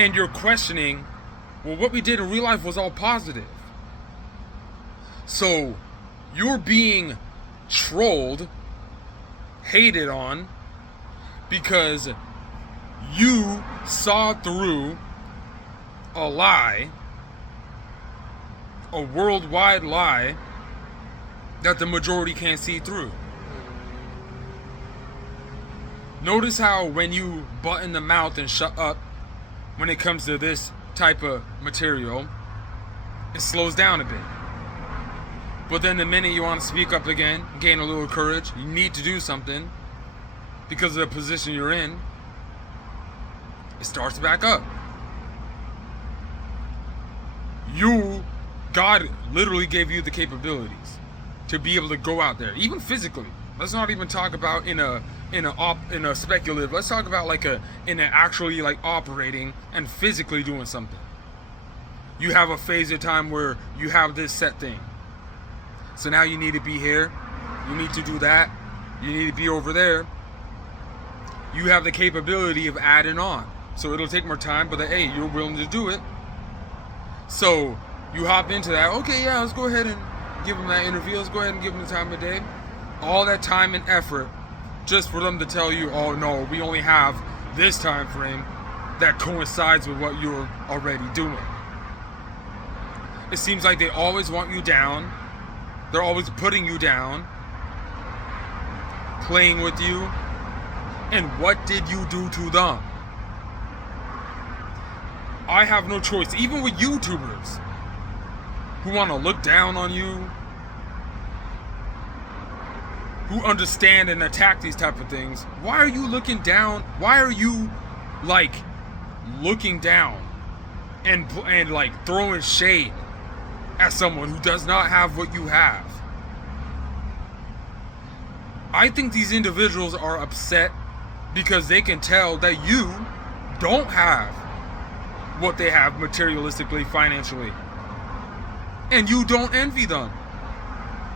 And you're questioning, well, what we did in real life was all positive. So you're being trolled, hated on, because you saw through a lie, a worldwide lie that the majority can't see through. Notice how when you button the mouth and shut up when it comes to this type of material, it slows down a bit. But then the minute you want to speak up again, gain a little courage, you need to do something because of the position you're in, it starts back up. God literally gave you the capabilities to be able to go out there, even physically. Let's not even talk about in a speculative. Let's talk about in an actually operating and physically doing something. You have a phase of time where you have this set thing. So now you need to be here. You need to do that. You need to be over there. You have the capability of adding on. So it'll take more time, but hey, you're willing to do it. So you hop into that. Okay, yeah, let's go ahead and give them that interview. Let's go ahead and give them the time of day. All that time and effort just for them to tell you, oh no, we only have this time frame that coincides with what you're already doing. It seems like they always want you down. They're always putting you down, playing with you. And what did you do to them? I have no choice. Even with YouTubers who want to look down on you, who understand and attack these type of things, why are you looking down? Why are you looking down and throwing shade at someone who does not have what you have? I think these individuals are upset because they can tell that you don't have what they have materialistically, financially. And you don't envy them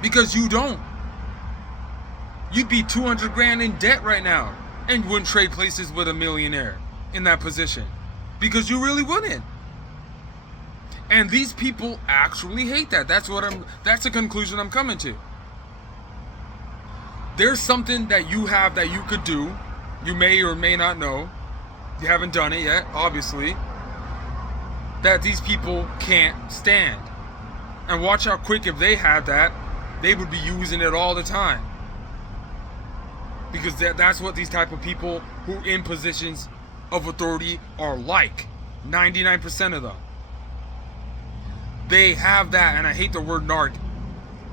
because you don't. You'd be 200 grand in debt right now and wouldn't trade places with a millionaire in that position because you really wouldn't. And these people actually hate that. That's a conclusion I'm coming to. There's something that you have that you could do. You may or may not know. You haven't done it yet, obviously. That these people can't stand. And watch how quick, if they had that, they would be using it all the time. Because that's what these type of people who in positions of authority are like. 99% of them. They have that, and I hate the word narc,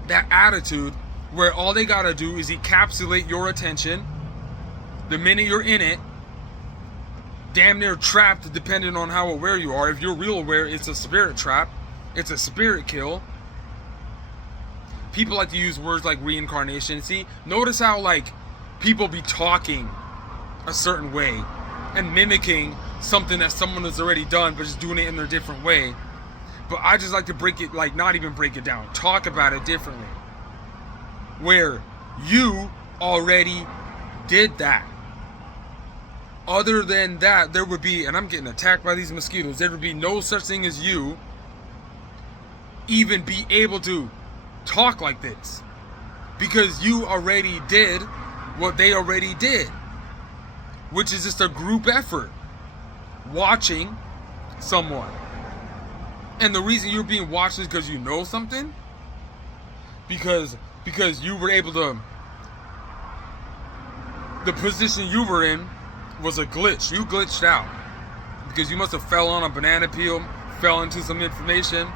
that attitude where all they gotta do is encapsulate your attention. The minute you're in it, damn near trapped, depending on how aware you are. If you're real aware, it's a spirit trap. It's a spirit kill. People like to use words like reincarnation. See, notice how people be talking a certain way and mimicking something that someone has already done, but just doing it in their different way. But I just like to break it, not even break it down. Talk about it differently. Where you already did that. Other than that, there would be, and I'm getting attacked by these mosquitoes, there would be no such thing as you even be able to talk like this. Because you already did what they already did. Which is just a group effort. Watching someone. And the reason you're being watched is because you know something. Because you were able to, the position you were in was a glitch. You glitched out. Because you must have fell on a banana peel, fell into some information,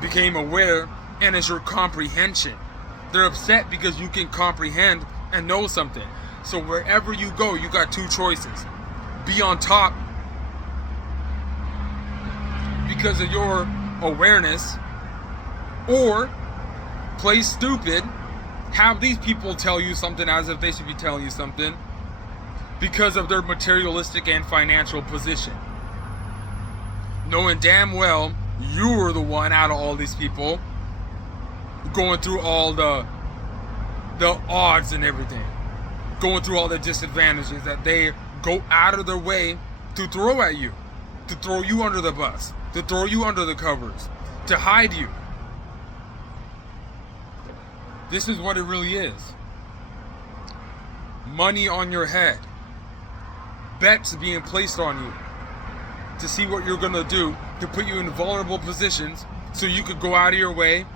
became aware, and it's your comprehension. They're upset because you can comprehend and know something. So wherever you go, you got two choices. Be on top because of your awareness, or play stupid, have these people tell you something as if they should be telling you something because of their materialistic and financial position. Knowing damn well you were the one out of all these people going through all the odds and everything, going through all the disadvantages that they go out of their way to throw at you. to throw you under the bus, to throw you under the covers, to hide you. This is what it really is. Money on your head. Bets being placed on you to see what you're gonna do, to put you in vulnerable positions so you could go out of your way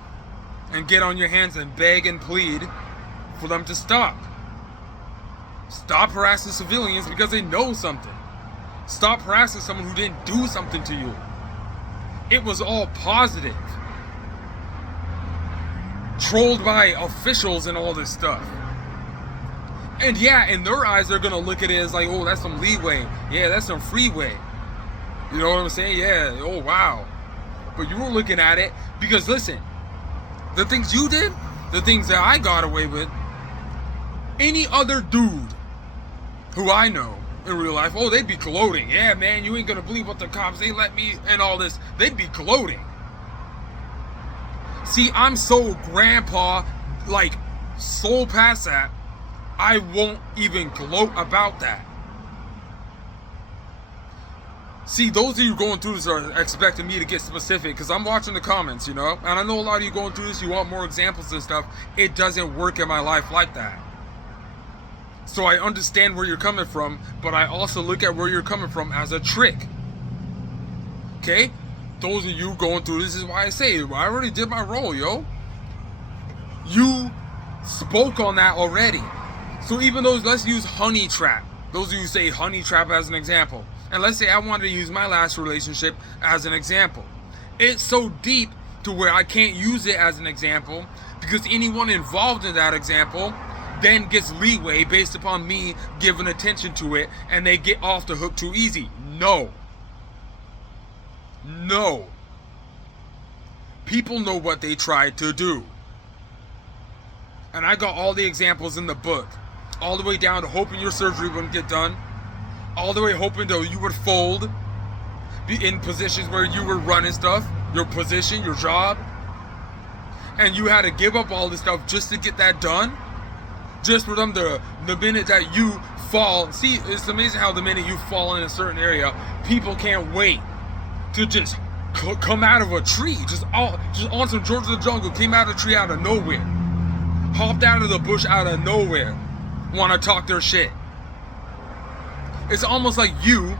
and get on your hands and beg and plead for them to stop. Stop harassing civilians because they know something. Stop harassing someone who didn't do something to you. It was all positive. Trolled by officials and all this stuff. And yeah, in their eyes, they're gonna look at it as like, oh, that's some leeway. Yeah, that's some freeway. You know what I'm saying? Yeah, oh, wow. But you were looking at it because, listen, the things you did, the things that I got away with, any other dude who I know in real life, oh, they'd be gloating. Yeah, man, you ain't gonna believe what the cops, they let me, and all this. They'd be gloating. See, I'm so grandpa, like, so past that, I won't even gloat about that. See, those of you going through this are expecting me to get specific because I'm watching the comments, you know? And I know a lot of you going through this, you want more examples and stuff. It doesn't work in my life like that. So I understand where you're coming from, but I also look at where you're coming from as a trick. Okay? Those of you going through this is why I say, I already did my role, yo. You spoke on that already. So even those, let's use honey trap. Those of you who say honey trap as an example. And let's say I wanted to use my last relationship as an example. It's so deep to where I can't use it as an example because anyone involved in that example then gets leeway based upon me giving attention to it and they get off the hook too easy. No. No. People know what they tried to do. And I got all the examples in the book. All the way down to hoping your surgery wouldn't get done. All the way hoping though you would fold. Be in positions where you were running stuff. Your position, your job. And you had to give up all this stuff just to get that done. Just for them to, the minute that you fall. See, it's amazing how the minute you fall in a certain area, people can't wait to just come out of a tree. Just on some George of the Jungle. Came out of a tree out of nowhere. Hopped out of the bush out of nowhere. Want to talk their shit. It's almost like you,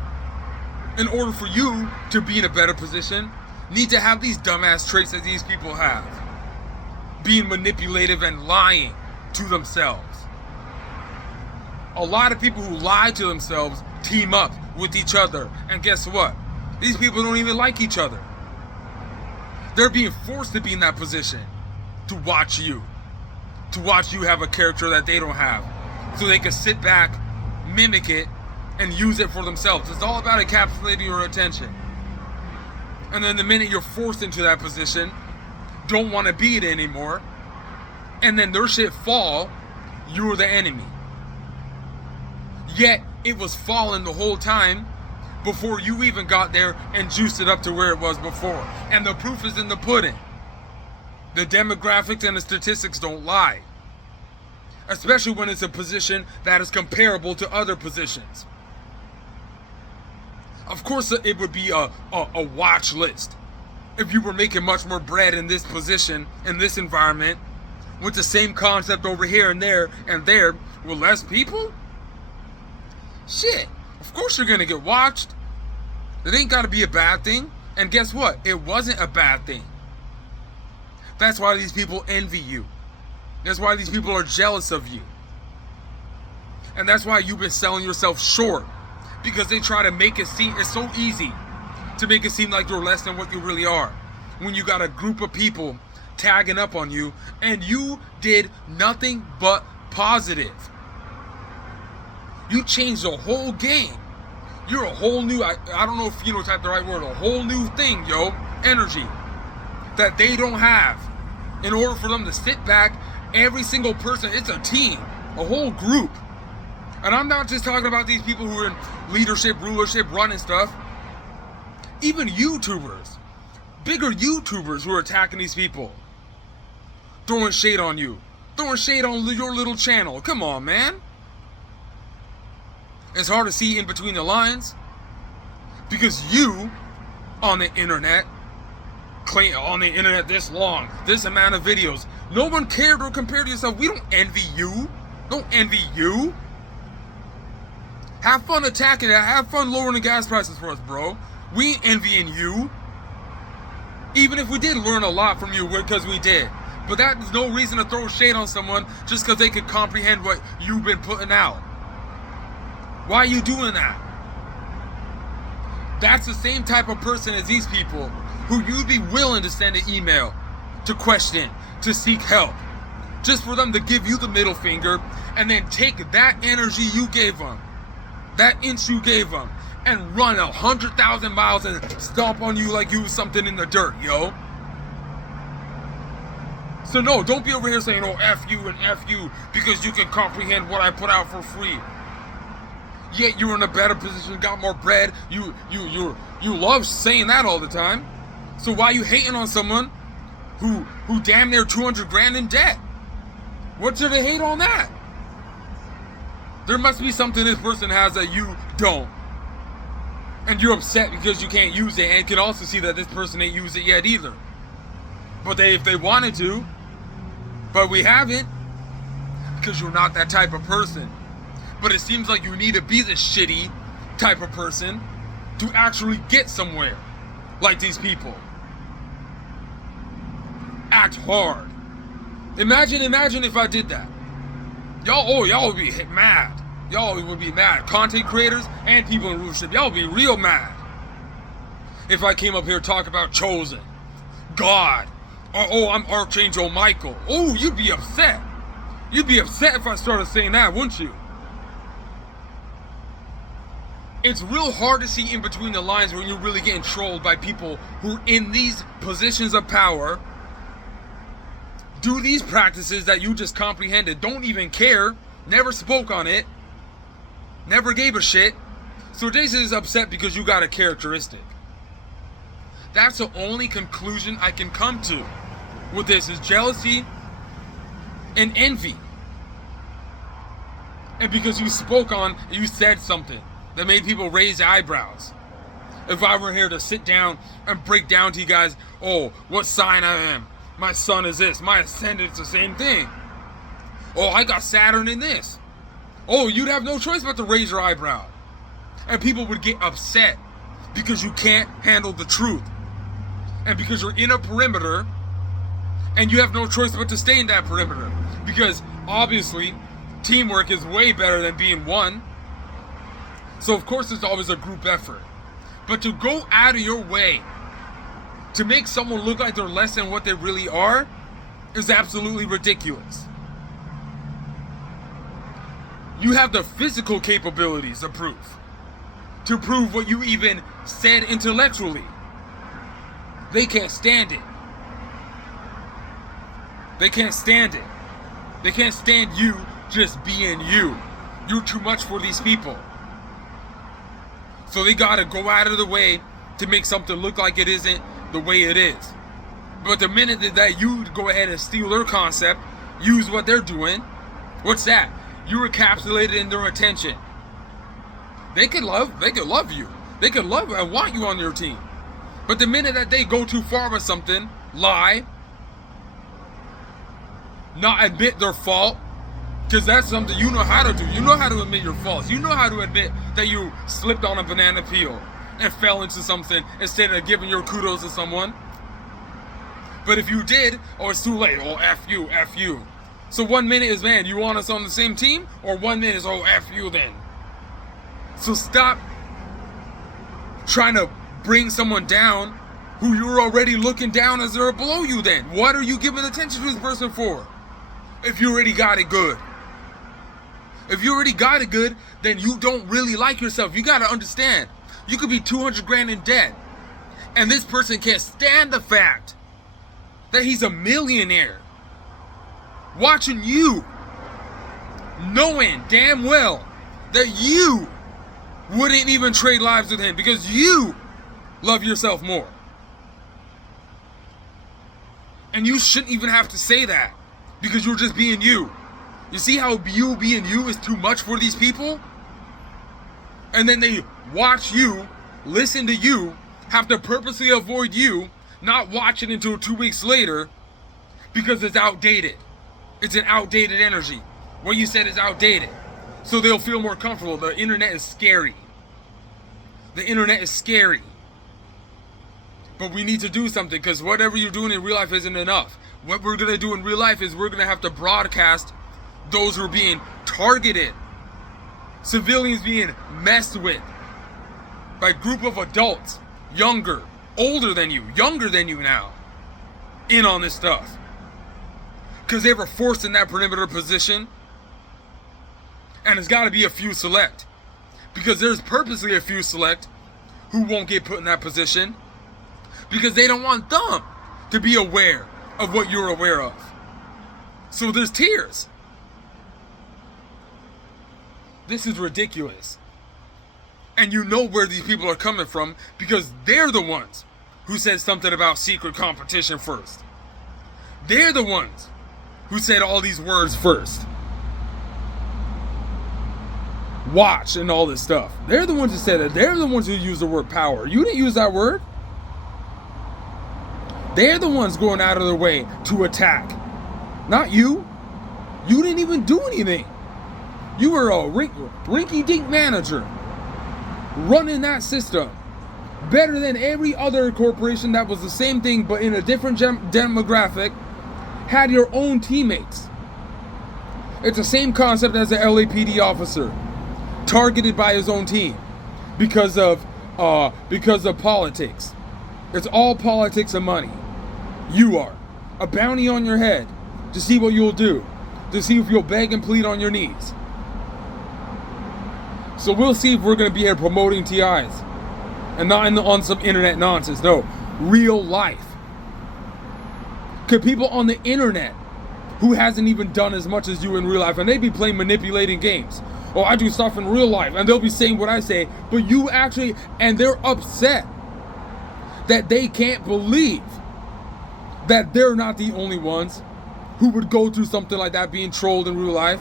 in order for you to be in a better position, need to have these dumbass traits that these people have. Being manipulative and lying to themselves. A lot of people who lie to themselves team up with each other. And guess what? These people don't even like each other. They're being forced to be in that position to watch you. To watch you have a character that they don't have. So they can sit back, mimic it, and use it for themselves. It's all about encapsulating your attention. And then the minute you're forced into that position, don't want to be it anymore, and then their shit fall, you're the enemy. Yet, it was falling the whole time before you even got there and juiced it up to where it was before. And the proof is in the pudding. The demographics and the statistics don't lie. Especially when it's a position that is comparable to other positions. Of course, it would be a watch list. If you were making much more bread in this position, in this environment, with the same concept over here and there, with less people? Shit, of course you're gonna get watched. It ain't gotta be a bad thing. And guess what? It wasn't a bad thing. That's why these people envy you. That's why these people are jealous of you. And that's why you've been selling yourself short. Because they try to make it seem, it's so easy to make it seem like you're less than what you really are. When you got a group of people tagging up on you and you did nothing but positive. You changed the whole game. You're a whole new, I don't know if phenotype the right word, a whole new thing, yo, energy that they don't have. In order for them to sit back, every single person, it's a team, a whole group. And I'm not just talking about these people who are in leadership, rulership, running stuff. Even YouTubers, bigger YouTubers who are attacking these people. Throwing shade on you. Throwing shade on your little channel. Come on, man. It's hard to see in between the lines. Because you, on the internet, claim on the internet this long, this amount of videos, no one cared or compared to yourself. We don't envy you. Don't envy you. Have fun attacking it. Have fun lowering the gas prices for us, bro. We ain't envying you. Even if we did learn a lot from you, because we did. But that's no reason to throw shade on someone just because they could comprehend what you've been putting out. Why are you doing that? That's the same type of person as these people who you'd be willing to send an email, to question, to seek help. Just for them to give you the middle finger and then take that energy you gave them, that inch you gave them, and run 100,000 miles and stomp on you like you was something in the dirt, yo. So no, don't be over here saying, oh, F you and F you, because you can comprehend what I put out for free. Yet you're in a better position, got more bread. You love saying that all the time. So why are you hating on someone who damn near 200 grand in debt? What's there to hate on that? There must be something this person has that you don't. And you're upset because you can't use it, and can also see that this person ain't used it yet either. But if they wanted to, but we haven't, because you're not that type of person. But it seems like you need to be this shitty type of person to actually get somewhere, like these people. Act hard. Imagine if I did that. Y'all would be mad. Y'all would be mad. Content creators and people in rulership, y'all would be real mad. If I came up here talk about Chosen, God, or oh, I'm Archangel Michael. Oh, you'd be upset. You'd be upset if I started saying that, wouldn't you? It's real hard to see in between the lines when you're really getting trolled by people who in these positions of power do these practices that you just comprehended, don't even care, never spoke on it, never gave a shit. So Jason is upset because you got a characteristic. That's the only conclusion I can come to with this, is jealousy and envy. And because you spoke on, you said something that made people raise eyebrows. If I were here to sit down and break down to you guys, oh, what sign I am, my sun is this, my ascendant's the same thing. Oh, I got Saturn in this. Oh, you'd have no choice but to raise your eyebrow. And people would get upset because you can't handle the truth. And because you're in a perimeter and you have no choice but to stay in that perimeter. Because obviously, teamwork is way better than being one. So of course it's always a group effort. But to go out of your way to make someone look like they're less than what they really are is absolutely ridiculous. You have the physical capabilities to prove what you even said intellectually. They can't stand it. They can't stand it. They can't stand you just being you. You're too much for these people. So they gotta go out of the way to make something look like it isn't the way it is. But the minute that you go ahead and steal their concept, use what they're doing, what's that? You're encapsulated in their attention. They could love you. They could love and want you on their team. But the minute that they go too far with something, lie, not admit their fault, because that's something you know how to do. You know how to admit your faults. You know how to admit that you slipped on a banana peel and fell into something instead of giving your kudos to someone. But if you did, oh, it's too late. Oh, F you, F you. So 1 minute is, man, you want us on the same team? Or 1 minute is, oh, F you then. So stop trying to bring someone down who you're already looking down as they're below you then. What are you giving attention to this person for? If you already got it good. If you already got it good, then you don't really like yourself. You got to understand. You could be 200 grand in debt. And this person can't stand the fact that he's a millionaire. Watching you. Knowing damn well that you wouldn't even trade lives with him because you love yourself more. And you shouldn't even have to say that because you're just being you. You see how you being you is too much for these people? And then they watch you listen to you, have to purposely avoid you, not watch it until 2 weeks later because it's outdated. It's an outdated energy. What you said is outdated. So they'll feel more comfortable. The internet is scary. The internet is scary. But we need to do something, because whatever you're doing in real life isn't enough. What we're going to do in real life is we're going to have to broadcast those who are being targeted. Civilians being messed with by a group of adults, younger, older than you, younger than you now, in on this stuff. Because they were forced in that perimeter position. And it's got to be a few select. Because there's purposely a few select who won't get put in that position. Because they don't want them to be aware of what you're aware of. So there's tiers. This is ridiculous. And you know where these people are coming from, because they're the ones who said something about secret competition first. They're the ones who said all these words first. Watch and all this stuff. They're the ones who said it. They're the ones who used the word power. You didn't use that word. They're the ones going out of their way to attack. Not you. You didn't even do anything. You were a rinky-dink manager running that system better than every other corporation that was the same thing but in a different demographic, had your own teammates. It's the same concept as an LAPD officer targeted by his own team because of politics. It's all politics and money. You are a bounty on your head to see what you'll do, to see if you'll beg and plead on your knees. So we'll see if we're going to be here promoting TIs and not on some internet nonsense. No, real life. Because people on the internet who hasn't even done as much as you in real life, and they be playing manipulating games. Oh, I do stuff in real life, and they'll be saying what I say, but you actually, and they're upset that they can't believe that they're not the only ones who would go through something like that, being trolled in real life.